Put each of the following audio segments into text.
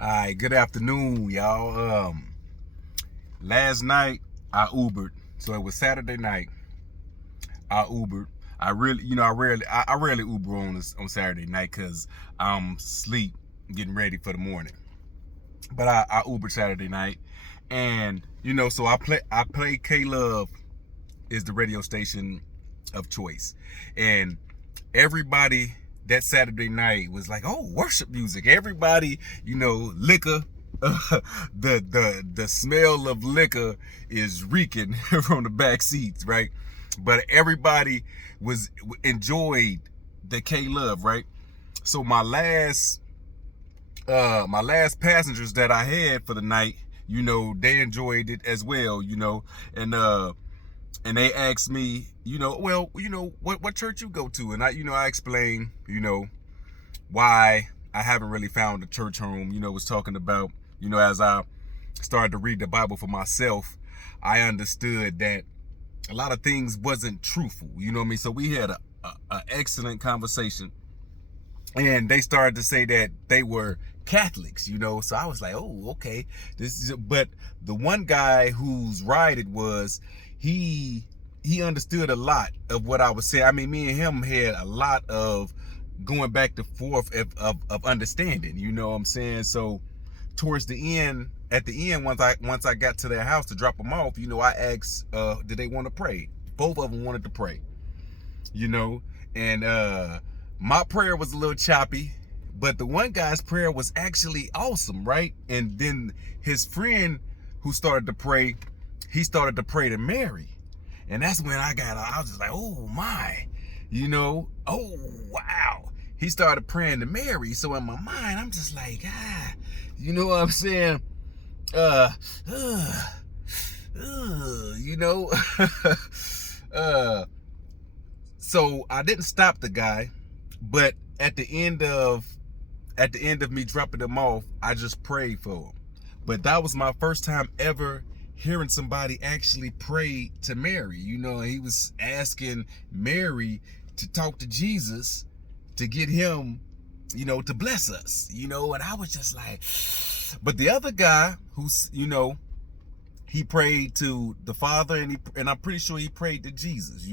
All right, good afternoon, y'all. Last night I Ubered, so it was Saturday night. I Ubered. I rarely Uber on Saturday night because I'm sleep getting ready for the morning. But I Ubered Saturday night, and so I play K Love is the radio station of choice, and everybody that Saturday night was like, oh, worship music. Everybody, liquor. The smell of liquor is reeking from the back seats, right? But everybody was enjoyed the K Love, right? So my last passengers that I had for the night, they enjoyed it as well, and and they asked me, what church you go to, and I explained, why I haven't really found a church home. Was talking about, as I started to read the Bible for myself, I understood that a lot of things wasn't truthful. You know what I mean? So we had a excellent conversation, and they started to say that they were Catholics, So I was like, oh, okay. But the one guy whose ride it was, he understood a lot of what I was saying. I mean, me and him had a lot of going back and forth of understanding, you know what I'm saying? So towards the end, at the end, once I got to their house to drop them off, I asked, did they want to pray? Both of them wanted to pray, you know, and my prayer was a little choppy, but the one guy's prayer was actually awesome, right? And then his friend who started to pray, he started to pray to Mary. And that's when I was just like, oh my, oh wow. He started praying to Mary. So in my mind, I'm just like, you know what I'm saying? Uh, uh, you know, so I didn't stop the guy, but at the end of me dropping him off, I just prayed for him. But that was my first time ever hearing somebody actually pray to Mary. He was asking Mary to talk to Jesus to get him, to bless us, and I was just like, but the other guy who's, he prayed to the Father, and I'm pretty sure he prayed to Jesus,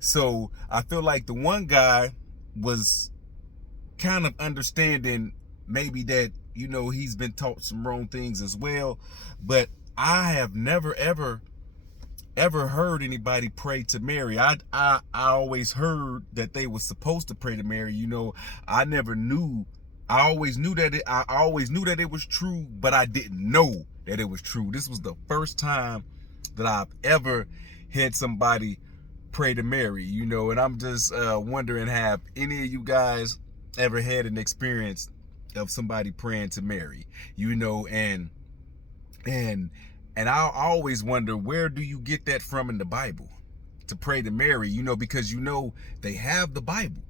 So I feel like the one guy was kind of understanding maybe that, he's been taught some wrong things as well. But I have never ever heard anybody pray to Mary. I always heard that they were supposed to pray to Mary. I never knew. I always knew that it was true, but I didn't know that it was true. This was the first time that I've ever had somebody pray to Mary, and I'm just wondering, have any of you guys ever had an experience of somebody praying to Mary, and I always wonder, where do you get that from in the Bible to pray to Mary? Because they have the Bible,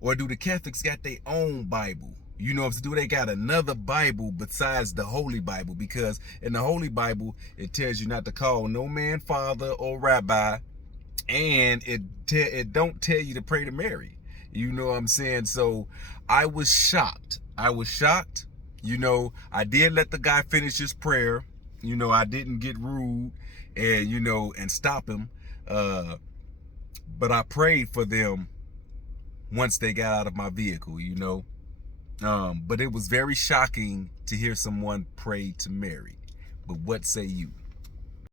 or do the Catholics got their own Bible? Do they got another Bible besides the Holy Bible? Because in the Holy Bible, it tells you not to call no man father or rabbi, and it don't tell you to pray to Mary. You know what I'm saying? So I was shocked. I did let the guy finish his prayer. I didn't get rude and stop him. But I prayed for them once they got out of my vehicle, But it was very shocking to hear someone pray to Mary. But what say you?